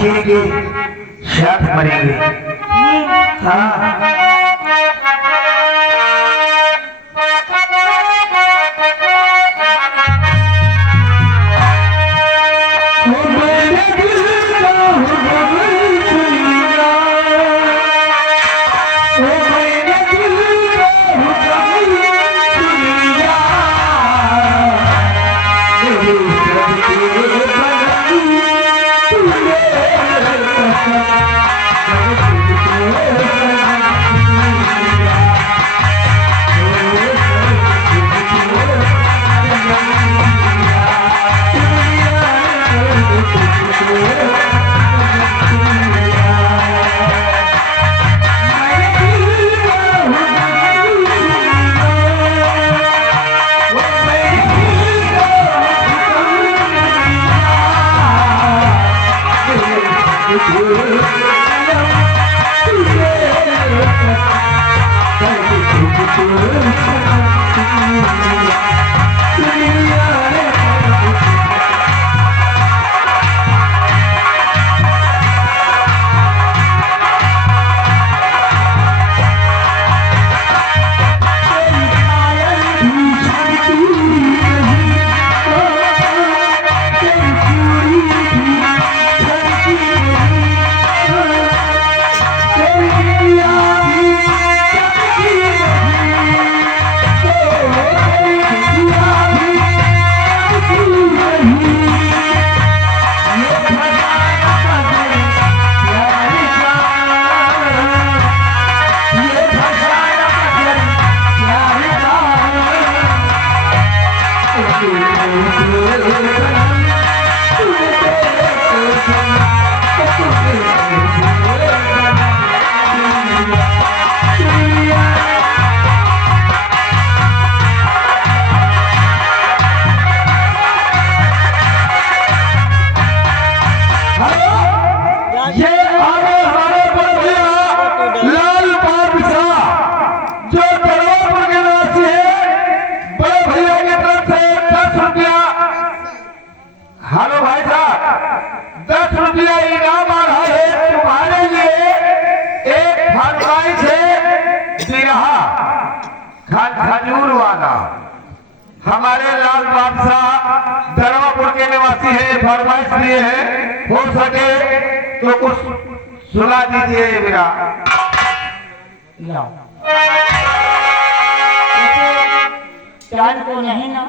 जिएंगे साथ मरेंगे। हाँ ये आगे हमारे बंदिया लाल बादशाह जो दरबार के निवासी है, बड़े भैया की तरफ से 10 रुपया। हेलो भाई साहब, 10 रुपया इनाम आ रहा है तुम्हारे लिए। एक फरमाइश है बिरहा खजूर वाला, हमारे लाल बादशाह दरबार के निवासी है, फरमाइश दिए है, हो सके तो कुछ सुना दीजिए मेरा। टाइम तो नहीं ना,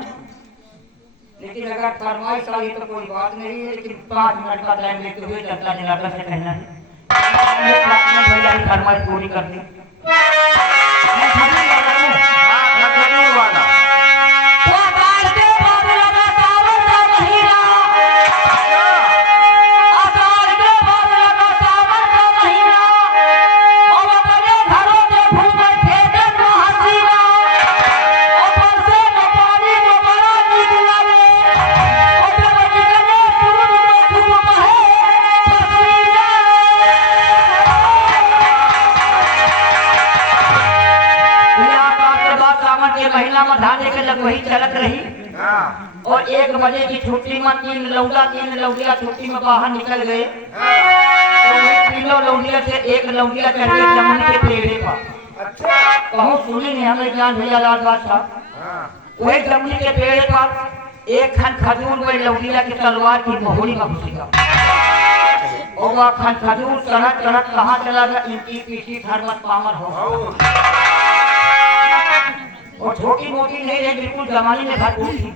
लेकिन अगर फरमाइश आई तो कोई बात नहीं है, लेकिन 5 मिनट का टाइम लेते हुए चतला निराकर से कहना है भैया फरमाइश पूरी कर दी। महिला में धाने के लग वही चलत रही और 1 बजे की छुट्टी में 3 लौंडिया छुट्टी में बाहर निकल गए। तो वही 3 लौंडिया से 1 लौंडिया चढ़ गई जमुनी के पेड़े पर। कहूँ सुनी नहीं हमें ज्ञान भैया लाल बादशाह, वही जमुनी के पेड़े पर एक खन खजूर वही लौंडिया की तलवार की मोहरी में घुसेगा और वह खन खजूर चढ़त चढ़त कहाँ चला गया, इनकी पीछी घर मत पामर हो और छोटी मोटी नहीं रही, बिल्कुल जमाने में घर थी।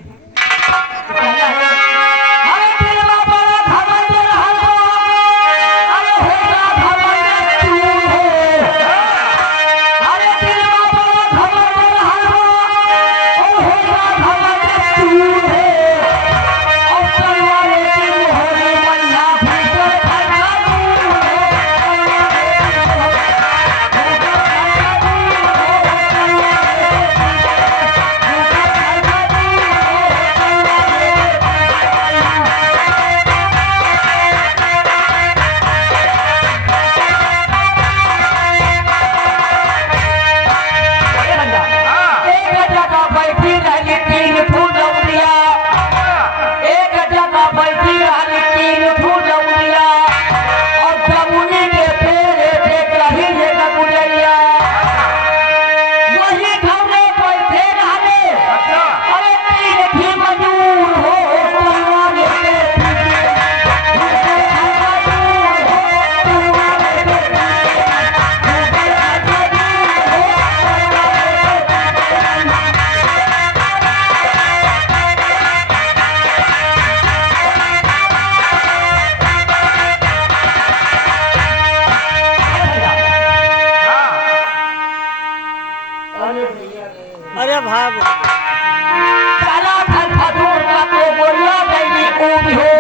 अरे भाग चला घर खजूर का तो बोलिया गई ऊब हो,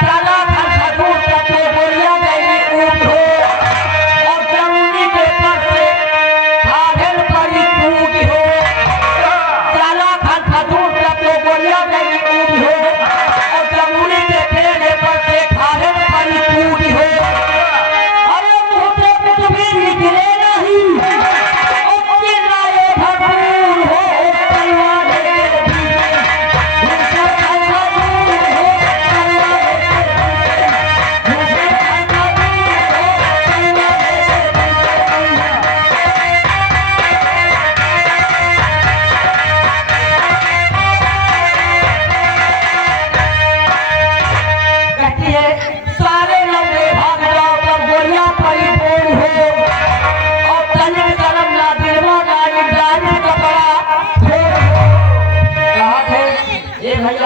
चला घर खजूर का तो बोलिया गई ऊब हो और जमुनी के पर से खागल परी कूद हो, चला घर खजूर का तो बोलिया गई ऊब हो और जमुनी के पेड़ पर से खागल परी कूद हो। अरे मुँह से कुछ भी निकले नहीं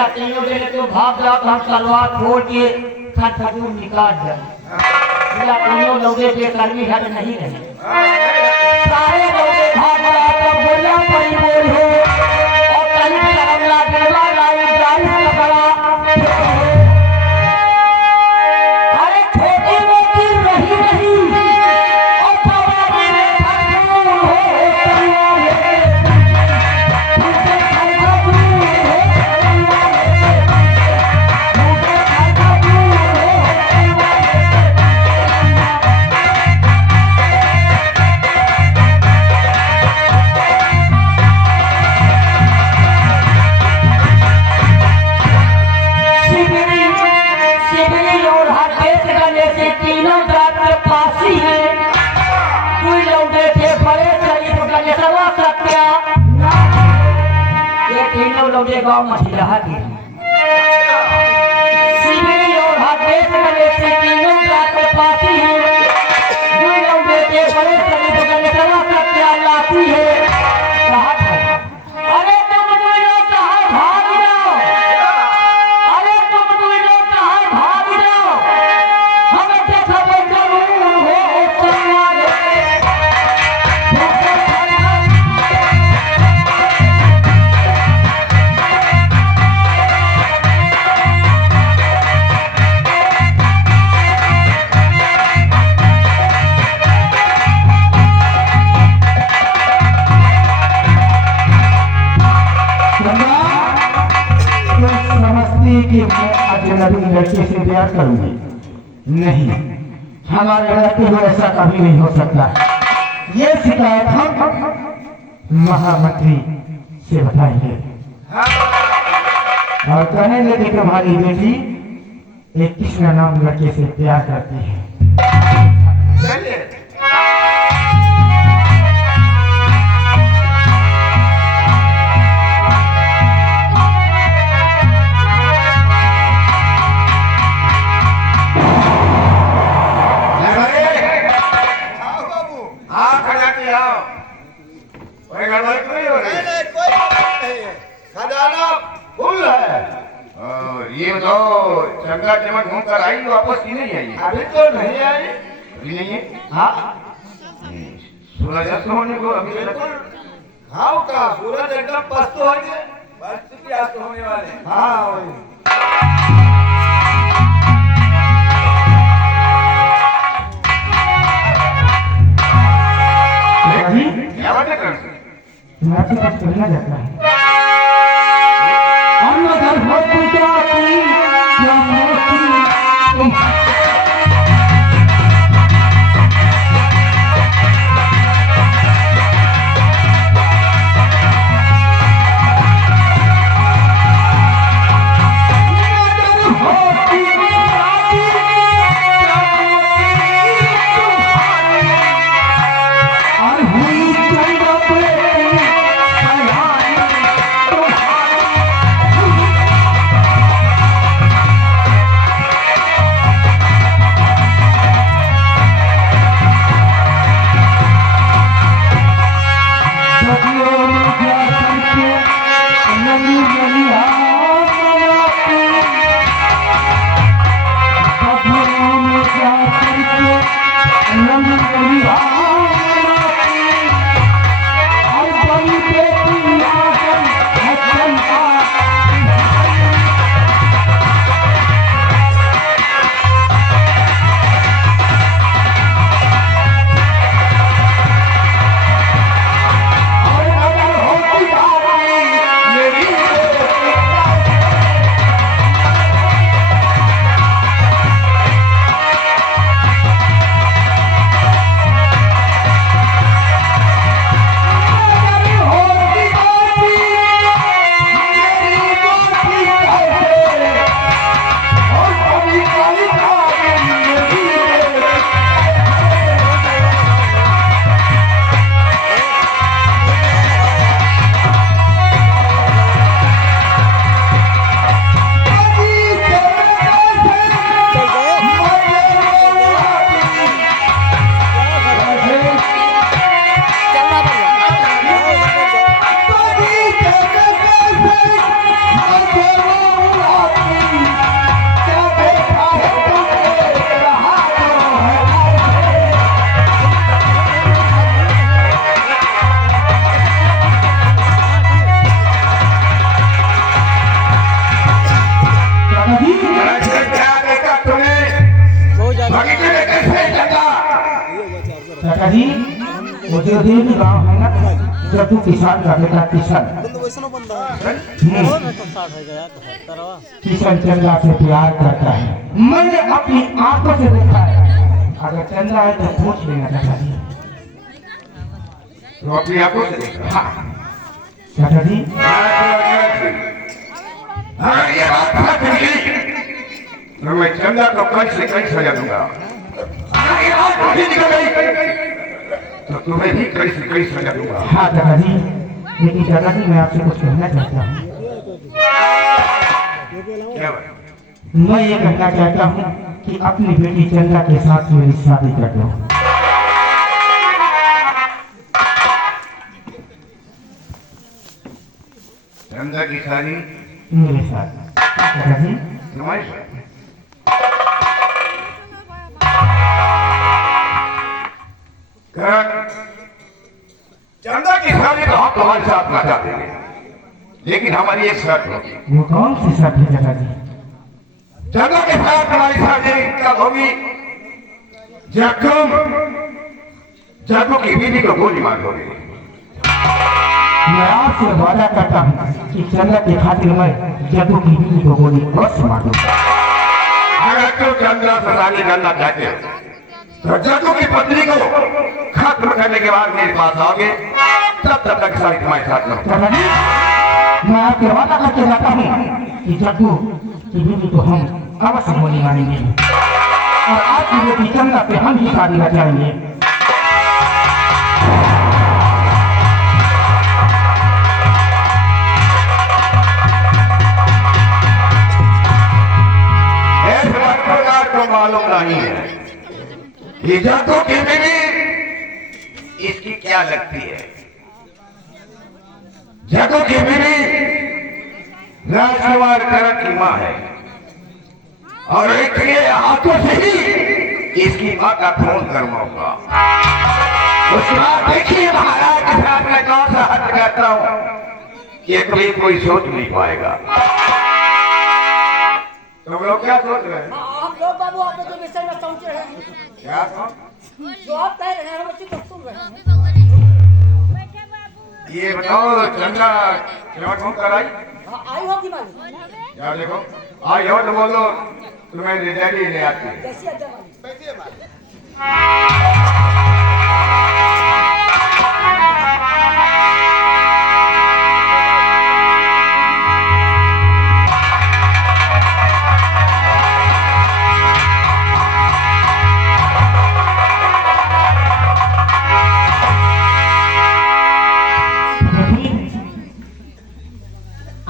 तीनों जने तो भाग जाओ तो हम तलवार फोड़ के खजूर निकाल जाए। तीनों लोगे बेकर्मी हट नहीं रहे, सारे लोगे भाग जाओ तो बोलिया परी बोल हो और कहीं करमला देवा लाई जाई कपड़ा। अरे छोटी मोटी रही रही और पवारी में खजूर हो ऐसी तीनों जात के पासी है कोई लौटे थे बड़े चली तो गणेशवा सत्या ये तीनों लौटे गांव मछली रहा थी शिवरी और हाथेश में ऐसी तीनों जात के पासी है कोई लौटे थे बड़े चली तो गणेशवा सत्या लाती है कहा था अरे तुम दोनों कहाँ भाग जाओ अरे तुम दोनों कहाँ भाग जाओ हमें देखा जरूर हो संवाद समझती कि मैं अजनबी लड़के से प्यार करूंगी नहीं हमारे लड़के को ऐसा कभी नहीं हो सकता ये शिकायत हम महामंत्री से बताएंगे और कहेंगे कि तुम्हारी बेटी एक कृष्ण नाम लड़के से प्यार करती है ये बताओ चंगा चमक घूम कर आई वापस ही नहीं आई अभी तो नहीं आई अभी नहीं है हाँ 16 अगस्त होने को अभी तक हाँ का सूरज एकदम पस्त हो गए पस्त की आज होने वाले हाँ वही क्या बात कर नाची का चलना जाता है हम घर भक्ति जाती या मोती चाचा जी वो जो देवी गांव है ना जब तू किसान का बेटा किसान किसान चंदा से प्यार करता है मैंने अपनी आंखों से देखा है अगर चंदा है तो पूछ लेना चाचा जी तो अपनी आंखों से देखा चाचा जी हाँ ये बात तो मैं चंदा को कंठ से कंठ सजा दूंगा की रात भी निकल गई तो तुम्हें भी कई से कई सजा दूंगा। हाँ दादाजी, लेकिन दादाजी मैं आपसे कुछ कहना चाहता हूँ। क्या बात? मैं ये कहना चाहता हूँ कि अपनी बेटी चंदा के साथ मेरी शादी कर दो। चंदा की शादी मेरे साथ दादाजी। तुम्हारे साथ? चंदा की शादी तो हम तुम्हारे साथ ना चाहते हैं, लेकिन हमारी एक शर्त होगी। वो कौन सी शर्त है दादाजी? चंदा के साथ हमारी शादी कब होगी? जब तुम जग्गू की बीवी को गोली मार दोगे। मैं आपसे वादा करता हूँ कि चंदा की खातिर मैं जग्गू की बीवी को गोली अवश्य मार दूंगा। अगर तुम चंदा से शादी करना चाहते हो तो जग्गू की पत्नी को खत्म करने के बाद मेरे पास आओगे, तब तक शादी तुम्हारे साथ में होगी। दादाजी मैं आपसे वादा करके जाता हूँ कि जग्गू की बीवी को हम अवश्य गोली मारेंगे और आपकी बेटी चंदा पे हम ही शादी रचाएंगे। मालूम नहीं है कि जग्गू की बीवी इसकी क्या लगती है। जग्गू की बीवी राजकुमार करण की माँ है और इसलिए हाथों से ही इसकी माँ का खून करवाऊंगा। उसके बाद देखिए महाराज के साथ मैं कौन सा हद करता हूँ ये कभी कोई सोच नहीं पाएगा। तुम लोग क्या सोच रहे हैं? आप लोग बाबू आप तो विषय में पहुंचे हैं। क्या जो आप कह रहे हैं हम उसी को सुन रहे हैं। ये बताओ चंदा क्या तुम कराई? आई होगी मालिक। क्या देखो आई हो तो बोलो तुम्हें रिजल्ट ले आती है। कैसी अड्डा मालिक?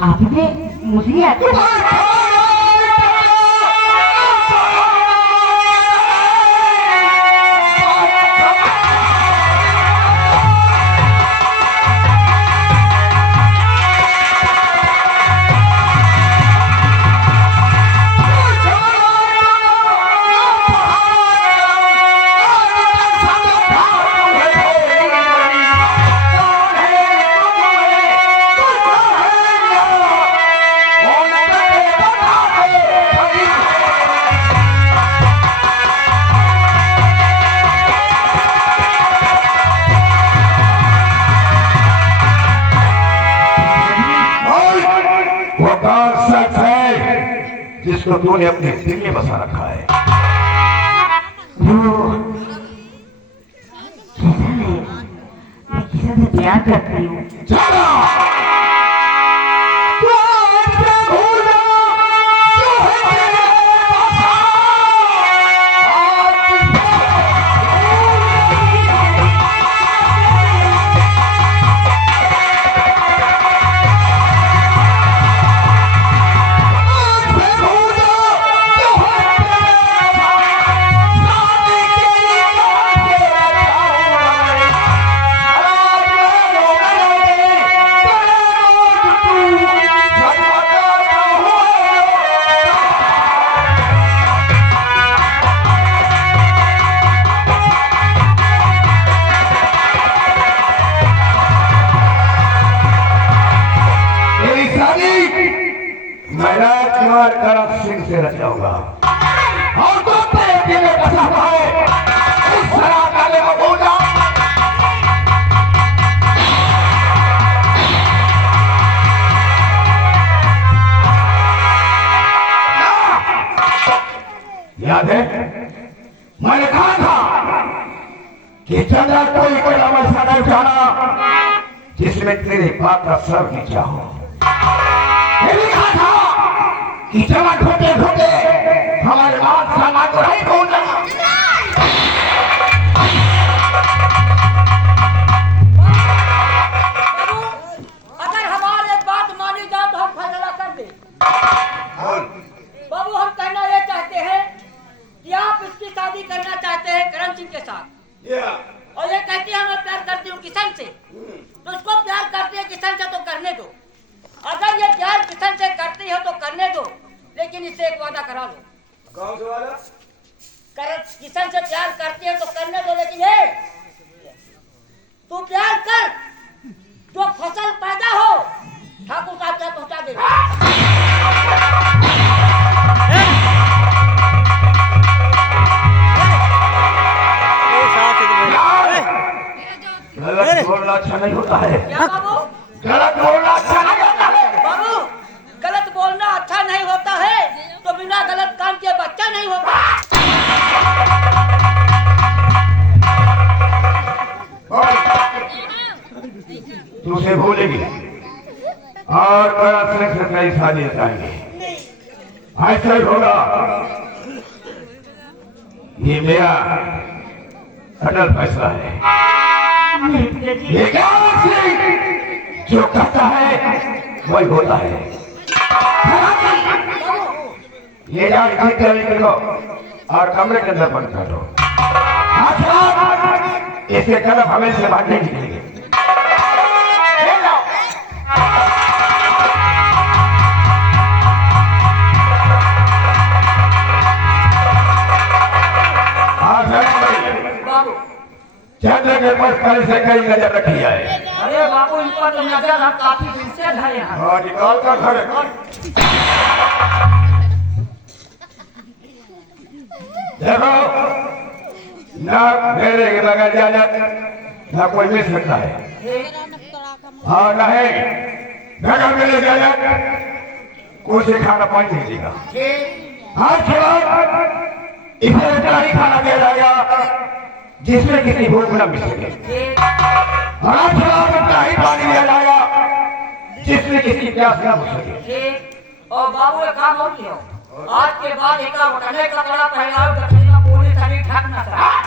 आपने मुझे जिसको तूने अपने दिल में बसा रखा है। मैं किसी से प्यार करती हूँ। मैं राजकुमार करण सिंह से रचाऊंगा और तो तेरे में बसा है उस शराब वाले को भूल जाओ। याद है मैंने कहा था कि चंद्रा कोई कोई अमल सा नहीं उठाना जिसमें तेरे बाप का सर नीचा हो। कहा था कि जमा ढूंढे ढूंढे हमारे बाप सामान को नहीं ढूंढना। की शादी करना चाहते हैं करम सिंह के साथ और ये कहती है मैं प्यार करती हूँ किशन से, तो उसको प्यार करती है किशन से तो करने दो। अगर ये प्यार किशन से करती है तो करने दो, लेकिन इससे एक वादा करा दो। कौन सा वाला? किशन से प्यार करती है तो करने दो, लेकिन ये तू प्यार कर, जो फसल पैदा हो ठाकुर साहब तक पहुंचा दे। गलत बोलना अच्छा नहीं होता है। क्या बाबू? गलत बोलना अच्छा नहीं होता है। बाबू, गलत बोलना अच्छा नहीं होता है तो बिना गलत काम के बच्चा नहीं होता। तू उसे भूलेगी और सरकारी शादी बताएंगे, ऐसा ही होगा। ये मेरा अटल फैसला है। ये गाँव से जो कहता है वही होता है। ये जान करो और कमरे के अंदर बंद कर दो। इसके कदम हमें से बाहर नहीं निकलेंगे। चंद्र के पास पहले से कई नजर रखी है। अरे बाबू, इनको तो नजर हम काफी दिन से है यहाँ। और निकाल कर घर देखो, ना मेरे के बगैर इजाजत ना कोई मिल सकता है, और ना है बगैर मेरे इजाजत कोई से खाना पानी नहीं देगा। आज के बाद इसे इतना ही खाना दिया जाएगा जिसमें किसी भूख न मिल सके, और आज के बाद इतना ही पानी दिया जाएगा जिसमें किसी प्यास न बुझ सके। और बाबू एक काम और किया, आज के बाद एक उठने का कपड़ा पहनाओ तो का पूरी शरीर ढकना चाहिए।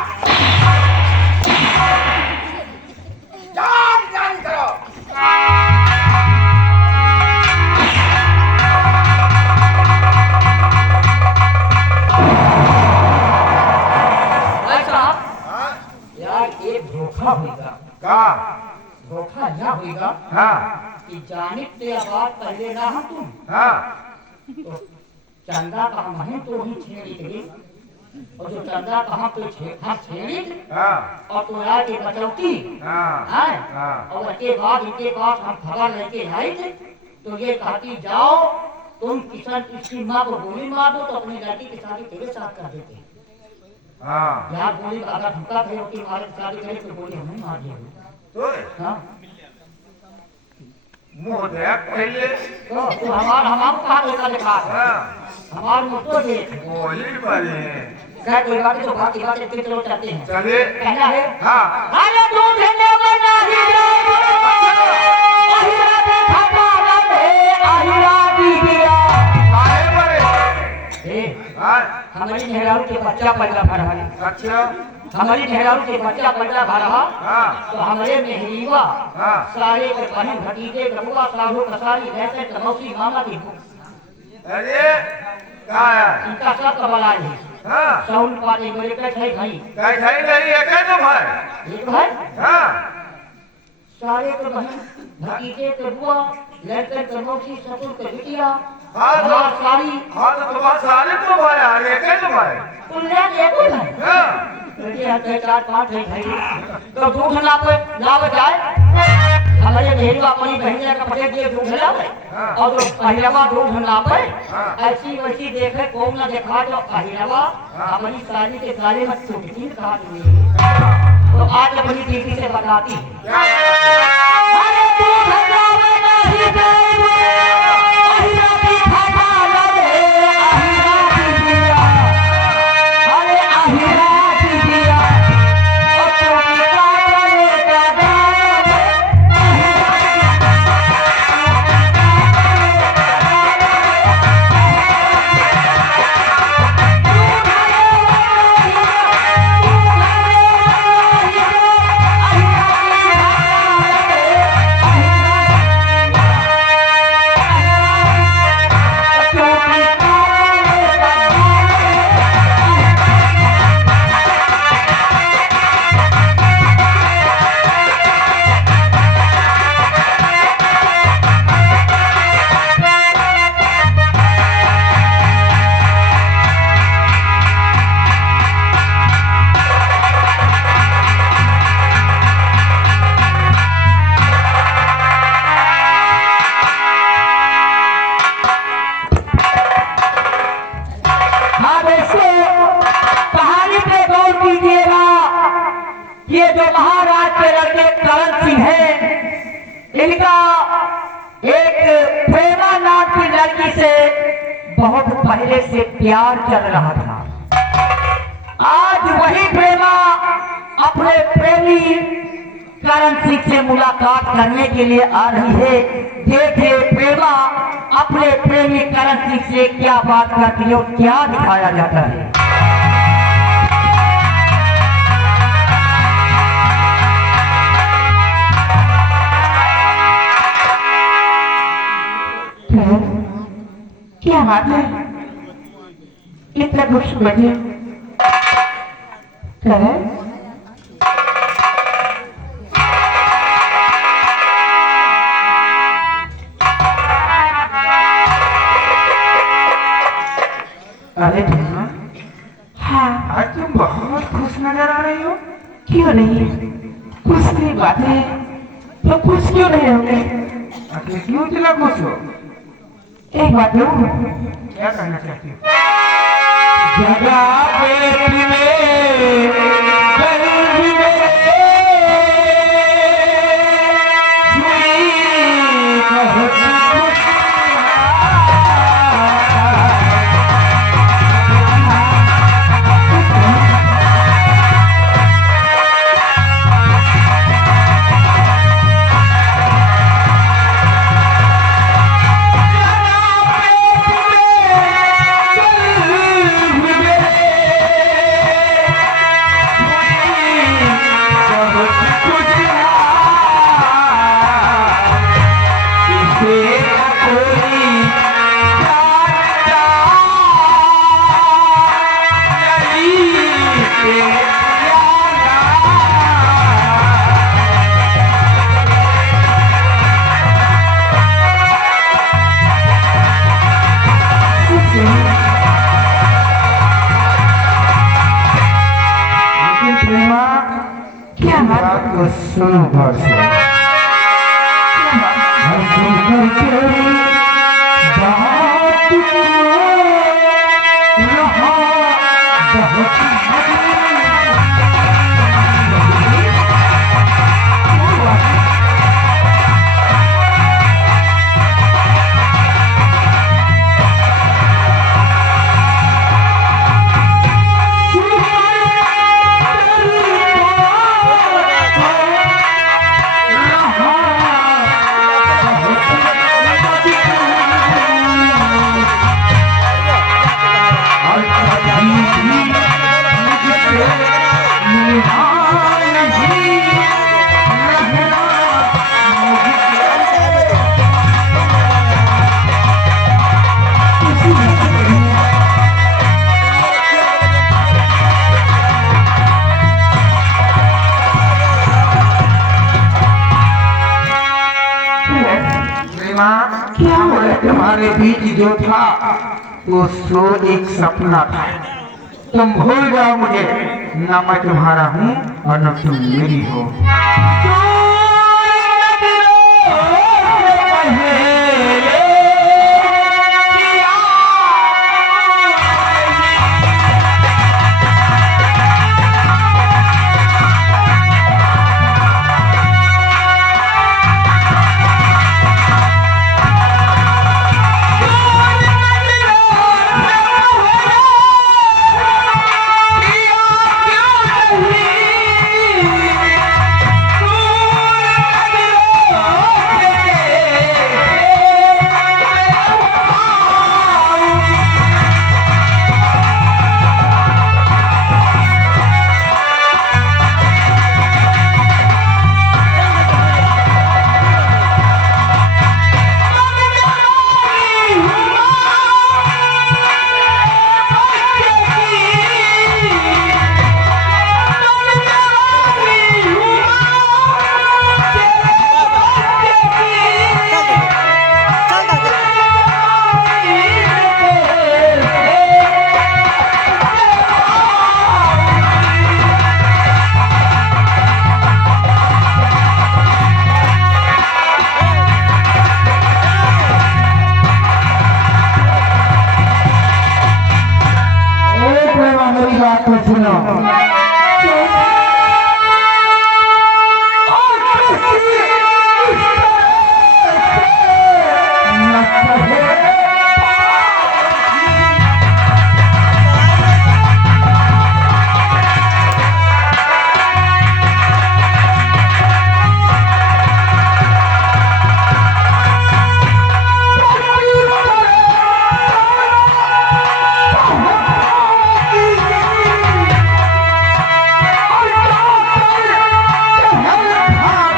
जान करो। भाई साहब, यार एक धोखा होगा। का धोखा यह होगा हाँ कि जाने तेरा बात पहले ना हम तुम हाँ तो चंदा का हम तो ही छेड़ी थे, और जो चंदा का हम तो हम छेड़ी हाँ और तो यार के बचौती हाँ है। हाँ। और इसके बाद इनके पास हम खबर लेके आए थे, तो ये कहती जाओ तुम किसान इसकी माँ को गोली मार दो तो अपनी लड़की की शादी तेरे साथ कर देते। हाँ यार गोली अगर धमका थे कि हमारे शादी करे तो गोली हमें मार दिया। तो हाँ मुंह दे पहले तो हमारा कहा देखा लिखा हाँ हमारे मुँह तो देख गोली मारे क्या कोई बात तो बाकी बातें फिर चलो चलते हैं। चले कहना है हाँ अरे दूध ने बना दिया अहिरा भी खाता रे अहिरा भी दिया। काहे मरे ए हाँ हमारी नेहरू के बच्चा पैदा भर रहा, अच्छा हमारी नेहरू के बच्चा पैदा भर रहा हाँ तो हमारे मेहरीवा हाँ सारे के बहन भतीजे रघुआ साहू कसारी ऐसे कमौसी मामा की अरे कहाँ है इनका सब कबल आए हैं। हाँ साउंड पार्टी मेरे कट है भाई कहीं कहीं नहीं है क्या तुम है एक भाई हाँ सारे के बहन भतीजे के बुआ लड़के के मौसी ससुर के बिटिया हाँ तो हमार सारी हाँ तो तुम्हारे सारे तुम है यार ये क्या तुम है तुमने देखो ना हाँ लड़के आते 4-5 है भाई तो दूध लावे जाए हमारे मेहरीवा अपनी बहन का पटे दिए दूध लावे और जो पहिलवा दूध लावे ऐसी वैसी देखे कौन ना देखा जो पहिलवा हमारी साली के गाले में चुटकी काट ली तो आज अपनी बीवी से बताती है अरे दूध लावे नहीं देवे अहिरा भी खाता लावे अहिरा भी दिया अरे अहिरा भी दिया और चुटकी काटने का दाम ये जो महाराज के लड़के करण सिंह हैं, इनका एक प्रेमा नाम की लड़की से बहुत पहले से प्यार चल रहा था। आज वही प्रेमा अपने प्रेमी करण सिंह से मुलाकात करने के लिए आ रही है। देखिए प्रेमा अपने प्रेमी करण सिंह से क्या बात करती है और क्या दिखाया जाता है। क्या बात है, इतना कुछ बजे करें? अरे प्रेमा, हाँ आज तुम बहुत खुश नजर आ रही हो। क्यों नहीं, खुश की बात है तो खुश क्यों नहीं होंगे? अच्छा क्यों इतना खुश हो? एक बात हो, क्या कहना चाहती हो? जगह पेट में गर्भ में हुई बहुत सुनो घर से क्या बोले, तुम्हारे बीच जो था वो सो एक सपना था। तुम भूल जाओ मुझे, ना मैं तुम्हारा हूँ और न तुम मेरी हो।